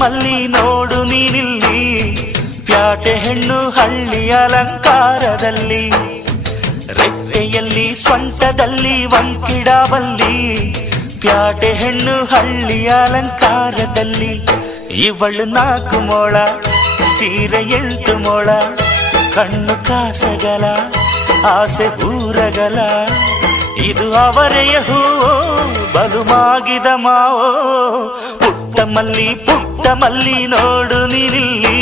ಮಲ್ಲಿ ನೋಡು ನೀನಿಲ್ಲಿ, ಪ್ಯಾಟೆ ಹೆಣ್ಣು ಹಳ್ಳಿ ಅಲಂಕಾರದಲ್ಲಿ, ರೆಟ್ಟೆಯಲ್ಲಿ ಸೊಂಟದಲ್ಲಿ ವಂಕಿಡಾವಲ್ಲಿ, ಪ್ಯಾಟೆ ಹೆಣ್ಣು ಹಳ್ಳಿ ಅಲಂಕಾರದಲ್ಲಿ. ಇವಳು 4 ಮೊಳ ಸೀರೆ 8 ಮೊಳ, ಕಣ್ಣು ಕಾಸಗಲ ಆಸೆ ಬೂರಗಲ, ಇದು ಅವರೆಯ ಹೂವೋ ಬಲು ಮಾಗಿದ ಮಾವೋ. ಪುಟ್ಟ ಮಲ್ಲಿ ನೋಡು ನೀನಿಲ್ಲಿ,